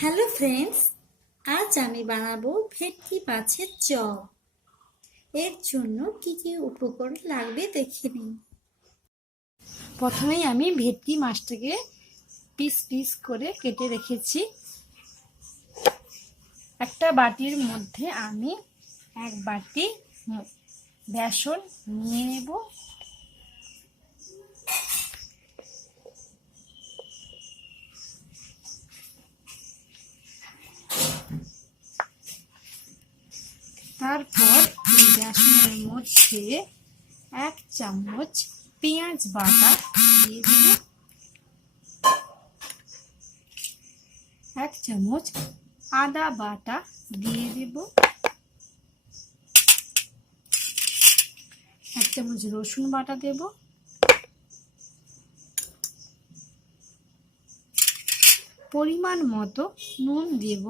Hello friends, আজ আমি বানাবো ভেটকি মাছের চপ। এর জন্য কি কি উপকরণ লাগবে দেখে নিন। প্রথমেই আমি ভেটকি মাছটাকে পিস পিস করে কেটে রেখেছি। একটা বাটির মধ্যে আমি এক বাটি বেসন নিয়ে নেব। তারপর এই বেসনের মধ্যে 1 চামচ পেঁয়াজ বাটা দিয়ে দেব, 1 চামচ আদা বাটা দিয়ে দেব, 1 চামচ রসুন বাটা দেব, পরিমাণ মতো নুন দেব,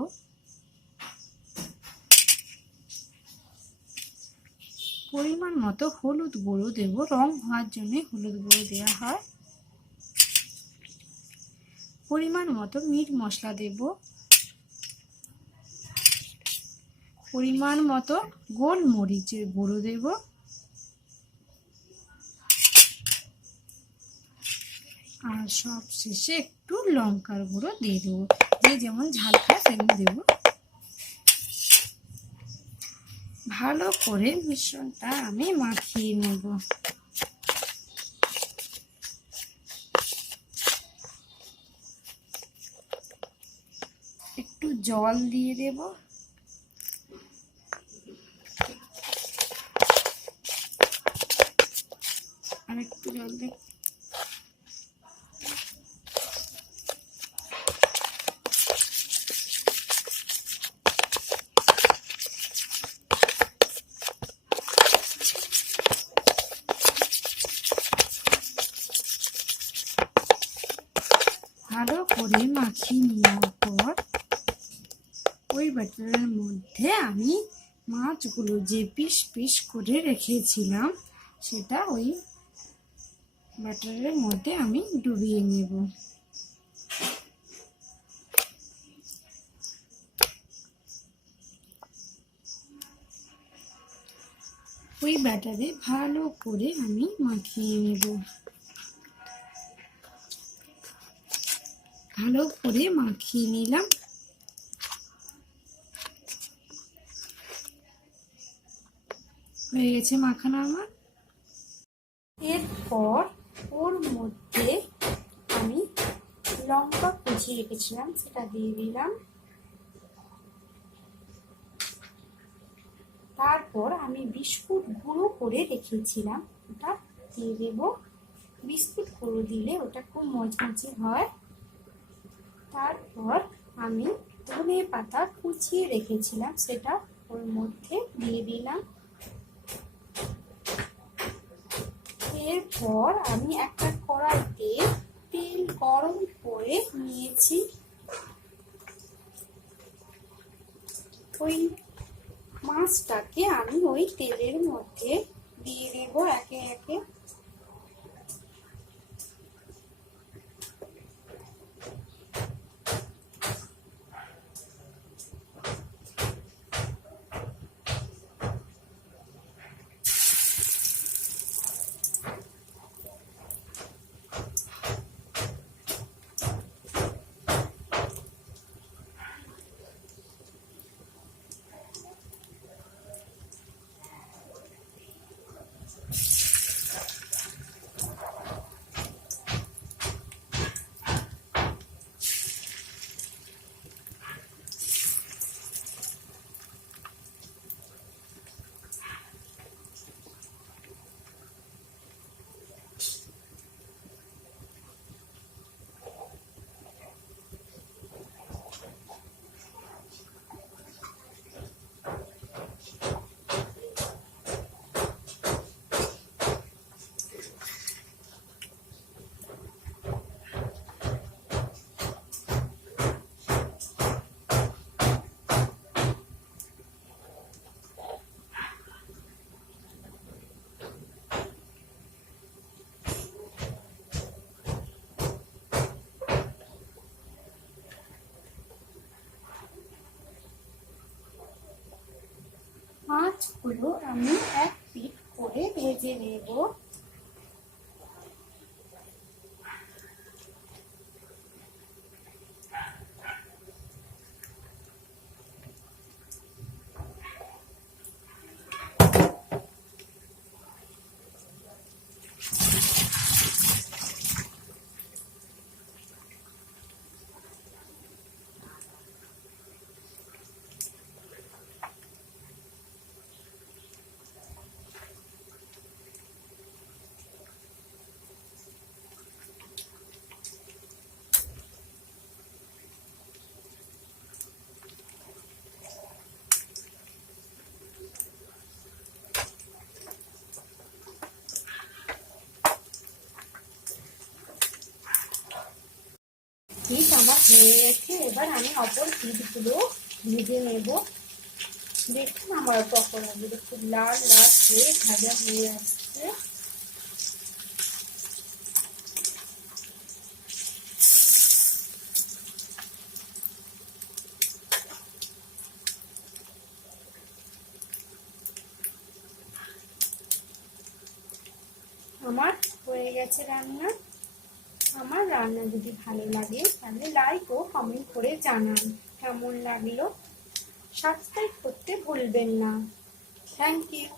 পরিমাণ মতো হলুদ গুঁড়ো দেব। রং হওয়ার জন্য হলুদ গুঁড়ো দেওয়া হয়। পরিমাণ মতো মিট মশলা দেব, পরিমাণ মতো গোলমরিচের গুঁড়ো দেব, আর সব শেষে একটু লঙ্কার গুঁড়ো দিয়ে দেবো। যে যেমন ঝাল খায় সেগুলো দেব। ভালো করে মিশ্রণটা আমি মাখিয়ে নেব। একটু জল দিয়ে দেব। আর একটু জল দেব। ভালো করে মাখিয়ে নেওয়ার পর ওই ব্যাটারের মধ্যে আমি মাছগুলো যে পিস পিস করে রেখেছিলাম সেটা ওই ব্যাটারের মধ্যে আমি ডুবিয়ে নেব। ওই ব্যাটারে ভালো করে আমি মাখিয়ে নেব। ভালো করে মাখিয়ে নিলাম। হয়ে গেছে মাখানো আমার। এরপর ওর মধ্যে আমি লঙ্কা কুচিয়ে রেখেছিলাম সেটা দিয়ে দিলাম। তারপর আমি বিস্কুট গুঁড়ো করে রেখেছিলাম ওটা দিয়ে দেব। বিস্কুট গুঁড়ো দিলে ওটা খুব মচমচে হয়। তারপর আমি ধনে পাতা কুচিয়ে রেখেছিলাম সেটা ওর মধ্যে দিয়ে দিলাম। এরপর আমি একটা কড়াইতে তেল গরম করে নিয়েছি। ওই মাছটাকে আমি ওই তেলের মধ্যে দিয়ে দেব একে একে। মাছগুলো আমি এক পিঠ করে ভেজে নেব। পিঠ আমার হয়ে গেছে, এবার আমি অপর পিঠগুলো ভেজে নেব। দেখুন আমার পকোড়াগুলো খুব লাল লাল হয়ে ভাজা হয়ে আসছে। আমার হয়ে গেছে রান্না। আমার রান্না যদি ভালো লাগে তাহলে লাইক ও কমেন্ট করে জানান কেমন লাগলো। সাবস্ক্রাইব করতে ভুলবেন না। Thank you.